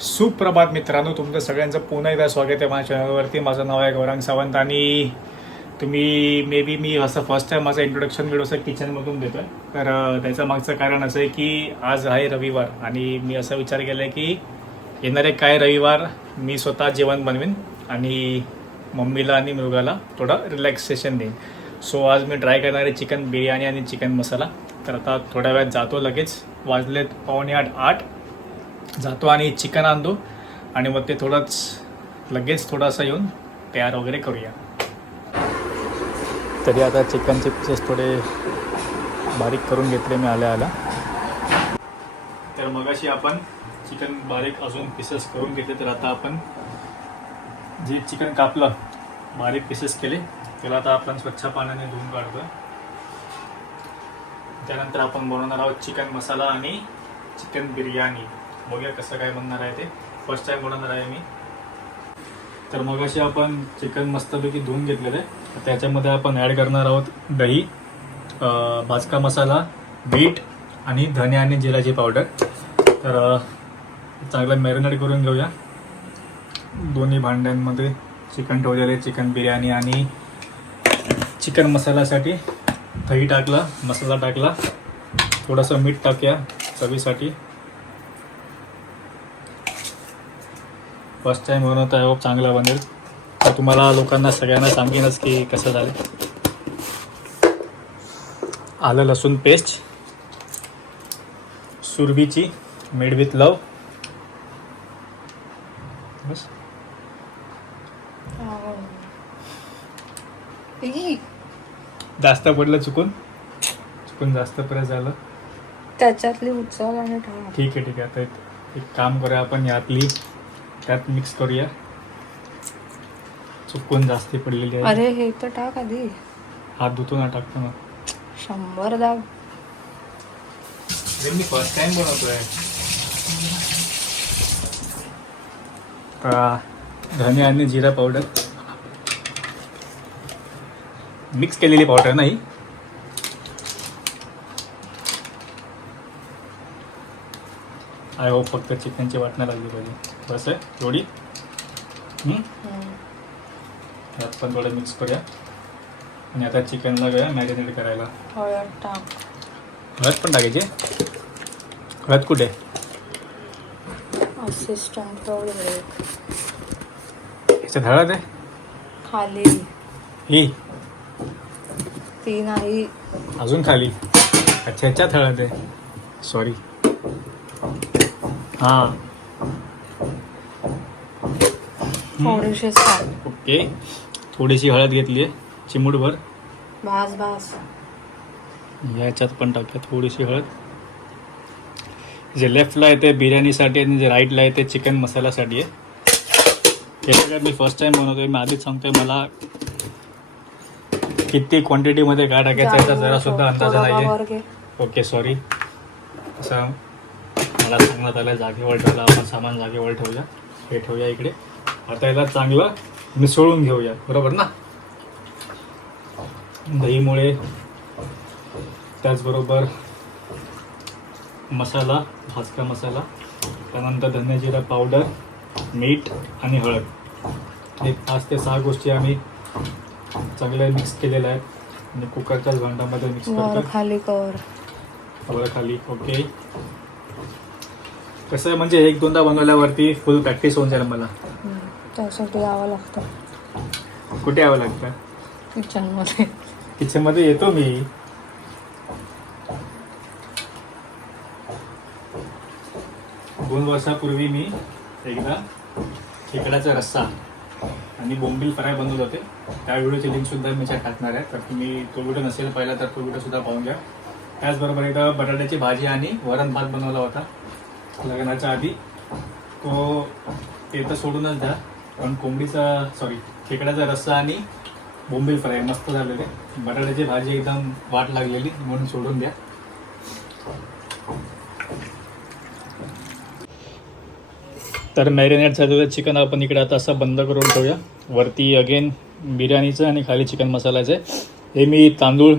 सुप्रभात मित्रांनो, तुमचं सगळ्यांचं पुन्हा एकदा स्वागत आहे माझ्या चॅनलवरती. माझं नाव आहे गौरांग सावंत आणि तुम्ही मी असं फर्स्ट टाईम माझं इंट्रोडक्शन व्हिडिओ असं किचनमधून देतो आहे. तर त्याचं मागचं कारण असं आहे की आज आहे रविवार आणि मी असा विचार केला आहे की येणारे काय रविवार मी स्वतः जेवण बनवेन आणि मम्मीला आणि मृगाला थोडं रिलॅक्सेशन देईन. सो आज मी ट्राय करणार आहे चिकन बिर्याणी आणि चिकन मसाला. तर आता थोड्या वेळात जातो, लगेच वाजलेत 7:45 जातो आणि चिकन आणतो आणि मग ते लगेच थोडासा येऊन तयार वगैरे करूया. तरी आता चिकनचे पीसेस थोडे बारीक करून घेतले मी आल्या. तर मगाशी आपण चिकन बारीक अजून पीसेस करून घेतले. तर आता आपण जे चिकन कापलं बारीक पीसेस केले त्याला आता आपण स्वच्छ पाण्याने धुवून काढतो. त्यानंतर आपण बनवणार आहोत चिकन मसाला आणि चिकन बिर्याणी. बघूया कसं काय बनणार आहे ते. फर्स्ट टाइम बनवणार आहे मी. तर मगाशी आपण चिकन मस्तपैकी धुवून घेतलेलं आहे. त्याच्यामध्ये आपण ॲड करणार आहोत दही, भाजका मसाला, मीठ आणि धने आणि जिराची पावडर. तर चांगलं मॅरिनेट करून घेऊया. दोन्ही भांड्यांमध्ये चिकन ठेवलेले. चिकन बिर्याणी आणि चिकन मसाल्यासाठी दही टाकला, मसाला टाकला, थोडंसं मीठ टाकूया चवीसाठी. फर्स्ट टाइम बनवत आहे, खूप चांगला बनेल. तर तुम्हाला लोकांना सगळ्यांना सांगेनच की कसं झालं. आलं लसूण पेस्ट, सुरभीची मेड विथ लव. बस जास्त पडलं, चुकून जास्त प्रेस झालं त्याच्यातली उचल आणि ठीक आहे. आता एक काम करूया, आपण यातली त्यात मिक्स करूया. चुकून जास्ती पडलेली आहे. अरे हे तर टाक आधी. हात धुतो ना, टाकतो ना. 100 दाब. मी फर्स्ट टाइम बनवतोय. धने आणि जिरा पावडर मिक्स केलेली पावडर नाही. आय होप फक्त चिकनची वाटणं लागली पाहिजे. बस आहे एवढी. यात पण थोडं मिक्स करूया आणि आता चिकनला घेऊया मॅरिनेट करायला. हळद टाक. हळद पण टाकायची. हळद कुठे? असिस्टंट ह्याच्यात हळद आहे खाली. ही ती नाही, अजून खाली. अच्छा, ह्याच्यात हळद आहे. सॉरी. हां थोडीशी टाक. ओके. थोडीशी हळद घेतली आहे, चिमूटभर. भास ह्याच्यात पण टाकूया थोडीशी हळद. जे लेफ्टला आहे ते बिर्याणीसाठी आणि जे राईटला आहे ते चिकन मसाल्यासाठी आहे. हे सगळ्यात मी फर्स्ट टाइम बनवतोय. मी आधीच सांगतोय, मला किती क्वांटिटीमध्ये काय टाकायचं याचा जरासुद्धा अंदाज नाही. Okay, sorry. असं मला सांगण्यात आलं जागेवर ठेवलं. आपण सामान जागेवर ठेवूया. हे ठेवूया इकडे. आता याला चांगलं मिसळून घेऊया, बरोबर ना. दहीमुळे, त्याचबरोबर मसाला, भाजका मसाला, त्यानंतर धने जिरा पावडर, मीठ आणि हळद. हे 5 ते 6 गोष्टी आम्ही चांगल्या मिक्स केलेल्या आहेत आणि कुकरच्याच भांड्यामध्ये मिक्स करतो. खाली कर. वर खाली. ओके. कसं आहे, म्हणजे 1-2दा बनवल्यावरती फुल प्रॅक्टिस होऊन जाईल मला. त्यासाठी यावं लागतं. कुठे यावं लागतं? किचनमध्ये. किचनमध्ये येतो मी. दोन वर्षापूर्वी मी एकदा खेकड्याचा रस्सा आणि बोंबील फ्राय बनवत होते. त्या व्हिडिओची लिंकसुद्धा मी टाकणार आहे. तर तुम्ही तो व्हिडिओ नसेल पाहिला तर तो व्हिडिओसुद्धा पाहून घ्या. त्याचबरोबर एकदा बटाट्याची भाजी आणि वरण भात बनवला होता लग्नाच्या आधी. तो ते तर सोडूनच द्या, पण खेकड्याचा रस्सा आणि बोंबील फ्राय मस्त झालेले. बटाट्याची भाजी एकदम वाट लागलेली म्हणून सोडून द्या. तर मॅरिनेट झालेलं चिकन आपण इकडे आता असं बंद करून ठेवूया. वरती अगेन बिर्याणीचं आणि खाली चिकन मसाल्याचं. हे मी तांदूळ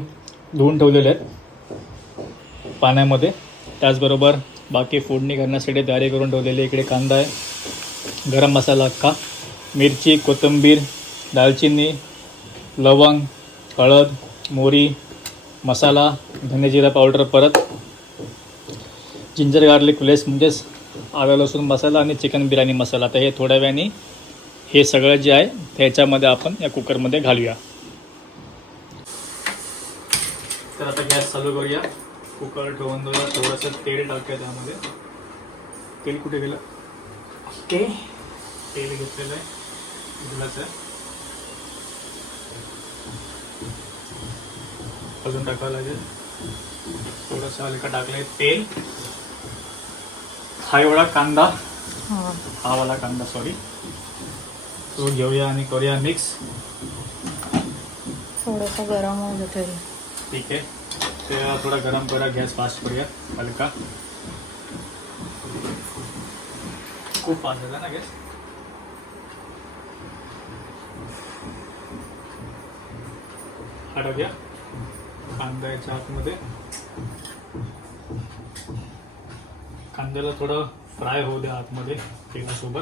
धुवून ठेवलेले आहेत पाण्यामध्ये. त्याचबरोबर बाकी फोडणी करण्यासाठी तयारी करून ठेवलेली. इकडे कांदा आहे, गरम मसाला अख्खा, मिरची, कोथिंबीर, दालचिनी, लवंग, हळद, मोहरी, मसाला, धने जिरा पावडर, परत जिंजर गार्लिक पेस्ट म्हणजेच आलं लसूण मसाला आणि चिकन बिर्याणी मसाला. तर हे थोड्या वेळाने हे सगळं जे आहे त्याच्यामध्ये आपण या कुकरमध्ये घालूया. तर आता गॅस चालू करूया. कुकर ठेवून देऊया. थोडंसं तेल टाकूया त्यामध्ये. तेल कुठे गेलं? ओके, तेल घेतलेलं आहे गुलाचं. अजून टाकावं लागेल. थोडंसं हलका टाकलं आहे तेल. हा एवढा कांदा, हां हा वाला कांदा सॉरी, तो घेऊया आणि करूया मिक्स. थोडंसं गरम होऊ दे तेल. ठीक आहे, ते थोडा गरम करा. गॅस फास्ट करूया हलका. खूप फास्ट झाला ना गॅस. हा टाकूया कांद्याच्या आतमध्ये. कांद्याला थोडं फ्राय होऊ द्या आतमध्ये तेलासोबत.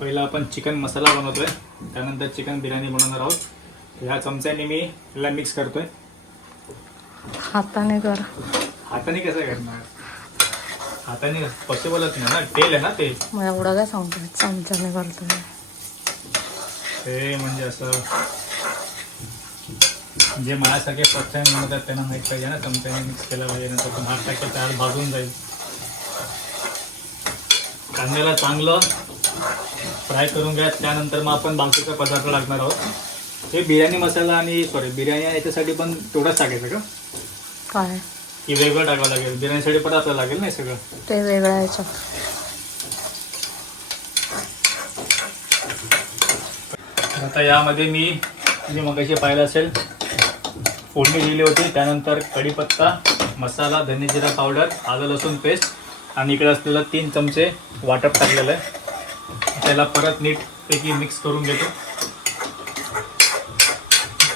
पहिला आपण चिकन मसाला बनवतोय, त्यानंतर चिकन बिर्याणी बनवणार आहोत. ह्या चमच्याने मी याला मिक्स करतोय. हाताने कर. हाताने कसं करणार? हाताने पॉसिबलच नाही ना, तेल आहे ना ते. मग एवढं काय सांगतोय चमच्याने करतोय? ते म्हणजे असं जे माझ्यासारखे फर्स्ट टाइम बनवतात त्यांना माहीत पाहिजे ना, चमच्याने मिक्स केलं पाहिजे. नंतर पण हात टाकलं त्याला भाजून जाईल. कांद्याला चांगलं फ्राय करून घ्या. त्यानंतर मग आपण बाकीचा पदार्थ लागणार आहोत. हे बिर्याणी मसाला आणि बिर्याणी याच्यासाठी पण तेवढंच टाकायचं का, काय की वेगळं टाकावं लागेल? बिर्याणीसाठी पण आपल्याला लागेल नाही सगळं? ते वेगळं याच्यात. आता यामध्ये मी जे मगाशी पाहिलं असेल फोडणी दिली होती. त्यानंतर कढीपत्ता, मसाला, धने जिरा पावडर, आलं लसूण पेस्ट आणि इकडे असलेलं 3 चमचे वाटप टाकलेलं आहे. त्याला परत नीटपैकी मिक्स करून घेतो.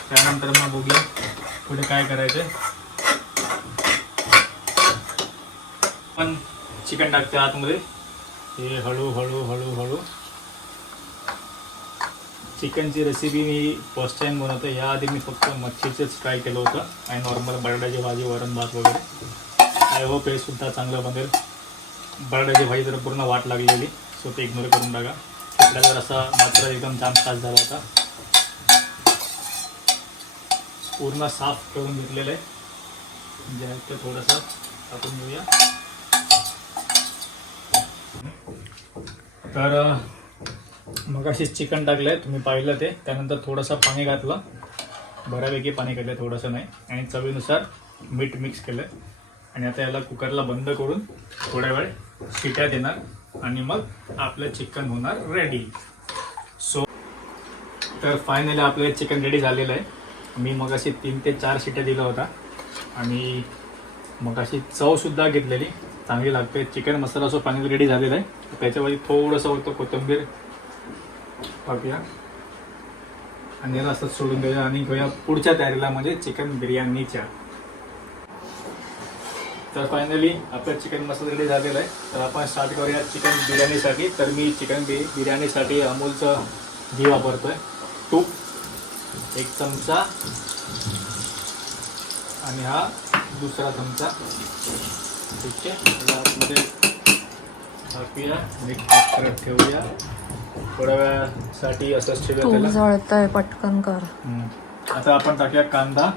त्यानंतर मग बघूया पुढे काय करायचं. पण चिकन टाकते आतमध्ये. हे हळूहळू हळूहळू. चिकनची रेसिपी मी फर्स्ट टाइम बनवतो. याआधी मी फक्त मच्छीचेच ट्राय केलं होतं आणि नॉर्मल बटाट्याची भाजी, वरण भात वगैरे. आय होप हे सुद्धा चांगलं बनेल. बटाट्याची भाजी जर पूर्ण वाट लागलेली, सो ते इग्नोर करून टाका. कुठल्यावर असा मात्र एकदम जाम त्रास झाला होता. पूर्ण साफ करून घेतलेलं आहे. जे आहे ते थोडंसं टाकून घेऊया. तर मग अशीच चिकन टाकलं आहे, तुम्ही पाहिलं ते. त्यानंतर थोडंसं पाणी घातलं, बऱ्यापैकी पाणी घातलं, थोडंसं नाही. आणि चवीनुसार मीठ मिक्स केलं. आणि आता याला कुकरला बंद करून थोड्या वेळ शिट्या देणार आणि मग आपलं चिकन होणार रेडी. सो तर फायनली आपलं चिकन रेडी झालेलं आहे. मी मग अशी 3 ते 4 शिट्या दिला होता आणि मग अशी चवसुद्धा घेतलेली, चांगली लागते. चिकन मसाला सो फायनली रेडी झालेला आहे. त्याच्यामध्ये थोडंसं होतं कोथिंबीर टाकूया आणि याला असंच सोडून देऊया आणि घेऊया पुढच्या तयारीला, म्हणजे चिकन बिर्याणीच्या. तर फायनली आपलं चिकन मसाला रेडी झालेला आहे. तर आपण स्टार्ट करूया चिकन बिर्याणीसाठी. तर मी चिकन बिर्याणीसाठी अमूलचं घी वापरतोय. तूप 1 चमचा आणि हा दुसरा चमचा. ठीक आहे, आतमध्ये टाकूया, मिक्स करत ठेवूया. थोड्या वेळासाठी असंच ठेवूया त्याला. जळतंय, पटकन कर. आता आपण टाकूया कांदा.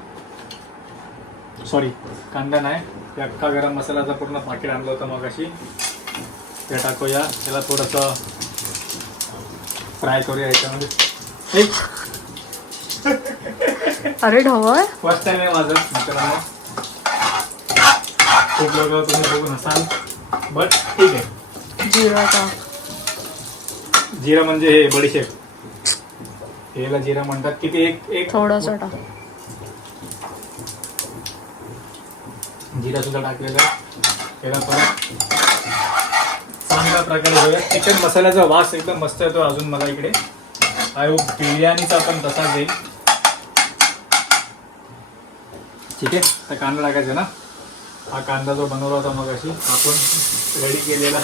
सॉरी, कांदा नाही, ते अख्खा गरम मसाल्याचा पूर्ण पाकिट आणलं होतं मग अशी. ते टाकूया. त्याला थोडंसं फ्राय करूया याच्यामध्ये. अरे ढवळ. फर्स्ट टाइम आहे माझं मित्रांनो. खूप लोक तुम्ही बघून असाल, बट ठीक आहे. जिरा टाक. जिरा म्हणजे हे बडीशेप, याला जिरा म्हणतात. किती? एक थोडंसं टाक. जिरा सुद्धा टाकलेलं आहे. त्याला परत चांगल्या प्रकारे घेऊया. चिकन मसाल्याचा वास एकदम मस्त येतो अजून मला इकडे. आय होप बिर्याणीचा पण तसाच येईल. ठीक आहे, तर कांदा टाकायचा ना. हा कांदा जो बनवला होता मग अशी आपण रेडी केलेला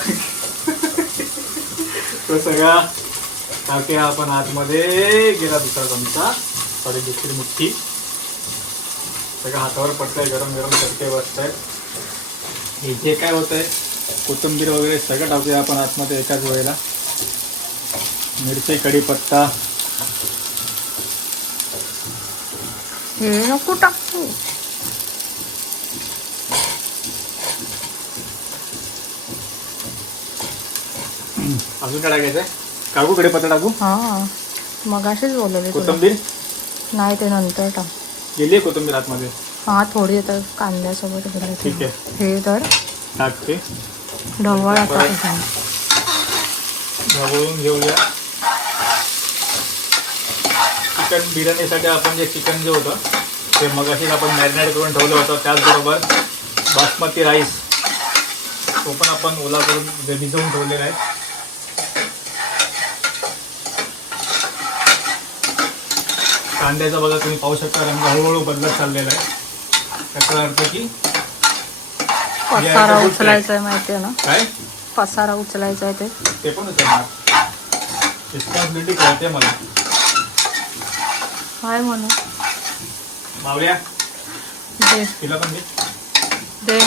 तो सगळा टाकूया आपण आतमध्ये. गेला दुसरा चमचा, सॉरी दुसरी मुठ्ठी. सगळं हातावर पडतंय, गरम गरम चटके बसतायत. हे जे काय होतंय कोथिंबीर वगैरे सगळं टाकूया आपण आतमध्ये एकाच वेळेला. मिरची, कढीपत्ता. हे नको टाकू. अजून काय टाकायचंय? काढू कढीपत्ता टाकू? हा मगाशीच बोलले तुला. कोथिंबीर नाही ते नंतर टाक. गेली कोथिंबीर आतमध्ये? हा थोडी तर कांद्यासोबत गेली. ठीक आहे, हे तर टाकते. ढवळ आता परत त्याच्यात. ढवळून घेऊया. चिकन बिर्याणीसाठी आपण जे चिकन जे होतं ते मगाशीच आपण मॅरिनेट करून ठेवलं होतं. त्याचबरोबर बासमती राईस तो पण आपण ओला करून भिजवून ठेवलेला आहे. कांद्याचा बघा तुम्ही पाहू शकता रंग हळूहळू बदलत चाललेला आहे. त्याचा अर्थ की पसारा उचलायचा आहे माहितीये ना. काय पसारा उचलायचा आहे ते पण उचलणार. रिस्पॉन्सिबिलिटी कळते मला. काय म्हणू मावल्या दे तिला पण दे. दे.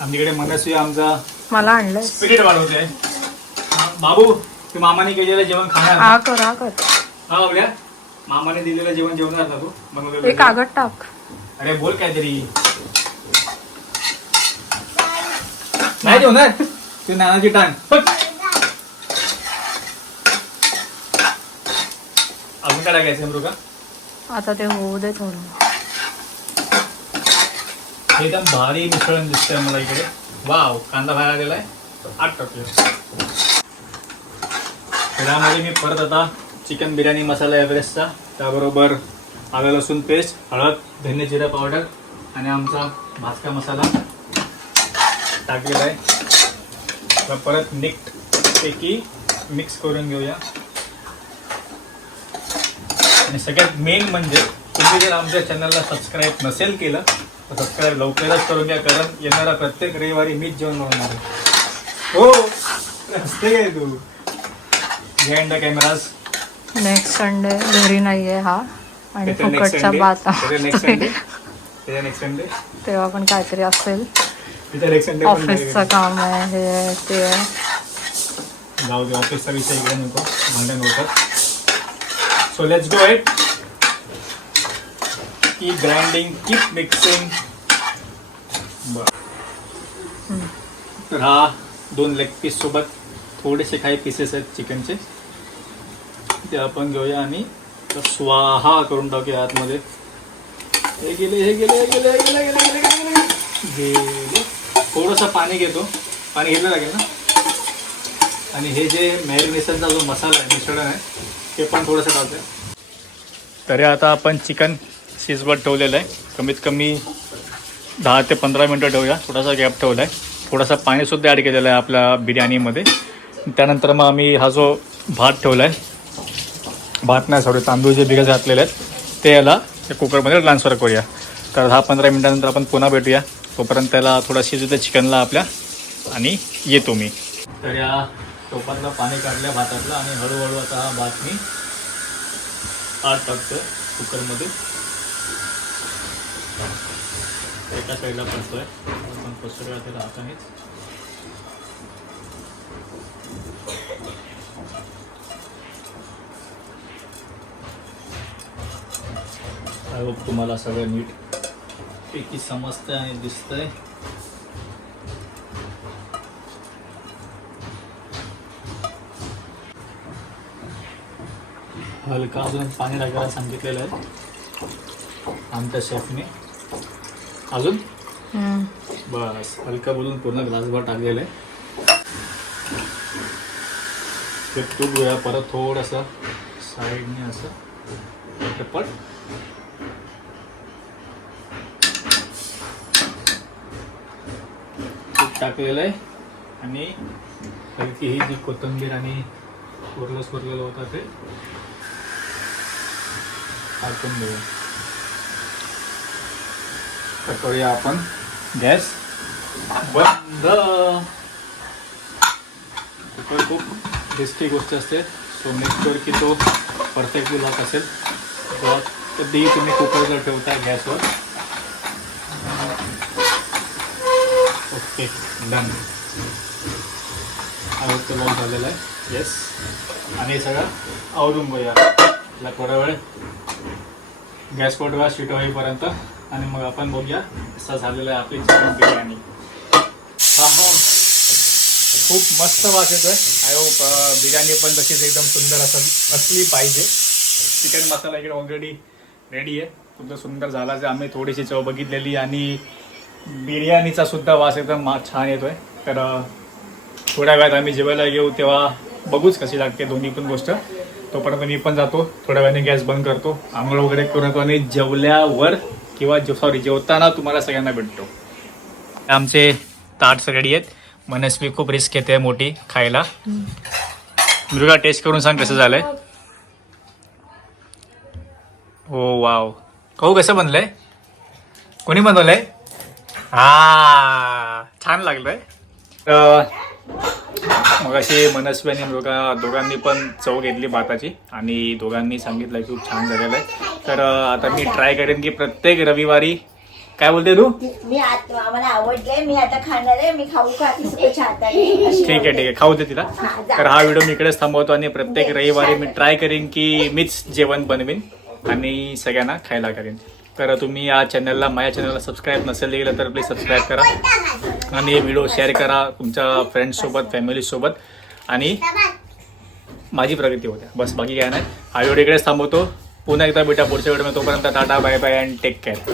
आमच्याकडे मनस्वी आमचा मला आणलंय. स्पिरिट वाढवते. बाबू तू मामाने केलेलं जेवण खाणार? हा कर हा कर. हा बाबल्या, मामाने दिलेलं जेवण जेवणार ना तू? ते बनवलेलं? कागद टाक. अरे बोल काहीतरी. नाही जेवणार तू? नानाची टांग फट. अजून काय टाकायचं मृगा? आता ते होऊ दे थोडं. हे एकदम भारी मिश्रण दिसतंय मला इकडे. वाव, कांदा बाहेर आलेला आहे. आठ टाकूया. त्यामध्ये मी परत आता चिकन बिर्याणी मसाला एव्हरेस्टचा, त्याबरोबर आलं लसूण पेस्ट, हळद, धने जिरा पावडर आणि आमचा भाजका मसाला टाकलेला आहे. तर परत नीटपैकी मिक्स करून घेऊया. आणि सगळ्यात मेन म्हणजे तुम्ही जर आमच्या चॅनलला सबस्क्राईब नसेल केलं तर सबस्क्राईब लवकरच करून घ्या, कारण येणारा प्रत्येक रविवारी मीच जेवण बनवणार आहे. हो, हसते काय तू? Behind the cameras. Next Sunday घरी नाहीये हा आणि फुकटचा बात. नेक्स्ट संडे तेव्हा पण काहीतरी असेल. नेक्स्ट संडे ऑफिसचं काम आहे, हे आहे, ते आहे. जाऊ दे, ऑफिसचा विषय इकडे नको, भांडण होतं. So let's go it. Keep grinding, keep mixing. तर हा 2 लेग पीस सोबत थोडेसे काही पीसेस आहेत चिकनचे, ते आपण घेऊया आणि स्वाहा करून टाकूया आतमध्ये. हे गेले. थोडंसं पाणी घेतो, पाणी घेतलं लागेल ना. आणि हे जे मॅरिनेशनचा जो मसाला आहे, मिश्रण आहे, ते पण थोडंसं टाकूया. तरी आता आपण चिकन शिजवत ठेवलेलं आहे. कमीत कमी 10 ते 15 मिनटं ठेवूया. थोडासा गॅप ठेवला आहे. थोडासा पाणीसुद्धा ॲड केलेलं आहे आपल्या बिर्याणीमध्ये. त्यानंतर मग आम्ही हा जो भात ठेवला आहे, भात नाही सॉरी तांदूळ जे बिघत घातलेले आहेत ते याला कुकरमध्ये ट्रान्सफर करूया. तर 10-15 मिनटानंतर आपण पुन्हा भेटूया. तोपर्यंत त्याला थोडा शिजू द्या चिकनला आपल्या, आणि येतो मी. तर या टोपातलं पाणी काढल्या भातातलं आणि हळूहळू आता हा भात मी आत टाकतो कुकरमध्ये. एका साईडला पडतोय, आपण पसरूया त्याला हातानेच. आय होप तुम्हाला सगळं नीट पैकी समजतंय आणि दिसतंय. हलका अजून पाणी टाकायला सांगितलेलं आहे आमच्या शेफने. अजून बस हलका बोलून पूर्ण ग्लासभर टाकलेलं आहे. ते तूप घेऊया परत थोडंसं साईडने असं पट. टाकलेलं आहे आणि हलकी ही जी कोथिंबीर आणि सुरलेलं होतं ते टाकून देऊया. तर करूया आपण गॅस बंद. कुकर खूप रिस्की गोष्ट असते, सो मेक शुअर की तो परफेक्टली लॉक असेल. कधीही तुम्ही कुकर जर ठेवता गॅसवर. Okay done. हा वक्त लॉक झालेला आहे. येस. आणि हे सगळं आवरून घेऊया. त्याला थोडा वेळ गॅस पोटवा शिट होईपर्यंत आणि मग आपण बघूया कसा झालेला आहे आपली चिकन बिर्याणी. खूप मस्त वास येतोय. आय होप बिर्याणी पण तशीच एकदम सुंदर असली पाहिजे. चिकन मसाला इकडे ऑलरेडी रेडी आहे. सुद्धा सुंदर झाला जे आम्ही थोडीशी चव बघितलेली आणि बिर्याणीचा सुद्धा वास एकदम छान येतोय. तर थोड्या वेळात आम्ही जेवायला येऊ तेव्हा बघूच कशी लागते दोन्ही पण गोष्ट. तोपर्यंत मी पण जातो, थोड्या वेळाने गॅस बंद करतो, आंघोळ वगैरे करून येतो आणि जेवल्यावर किंवा जेवताना तुम्हाला सगळ्यांना भेटतो. आमचे ताट्स रेडी आहेत. मनस्वी खूप रिस्क घेते मोठी खायला. मृगा टेस्ट करून सांग कसं झालंय. हो वाव. कहू कसं बनलंय, कोणी बनवलंय. हा छान लागलंय. मग अशी मनस्वी आणि मृगा दोघांनी पण चव घेतली भाताची आणि दोघांनी सांगितलं खूप छान झालेलं आहे. तर आता मी ट्राय करेन की प्रत्येक रविवारी. काय बोलते तू. मी मला आवडले, मी आता खाणार आहे. मी खाऊ का ठीक आहे खाऊ दे तिला. तर हा व्हिडिओ मी इकडेच थांबवतो आणि प्रत्येक रविवारी मी ट्राय करेन की मीच जेवण बनवीन आणि सगळ्यांना खायला करेन. तर तुम्ही या चॅनलला, माझ्या चॅनलला सबस्क्राईब नसेल केलं तर प्लीज सबस्क्राईब करा आणि व्हिडिओ शेअर करा तुमच्या फ्रेंड्ससोबत, फॅमिलीसोबत आणि माझी प्रगती होत्या. बस बाकी काय नाही. हा व्हिडिओ इकडेच थांबवतो. पुन्हा एकदा भेटा पुढच्या व्हिडिओमध्ये. तोपर्यंत tata bye bye and take care.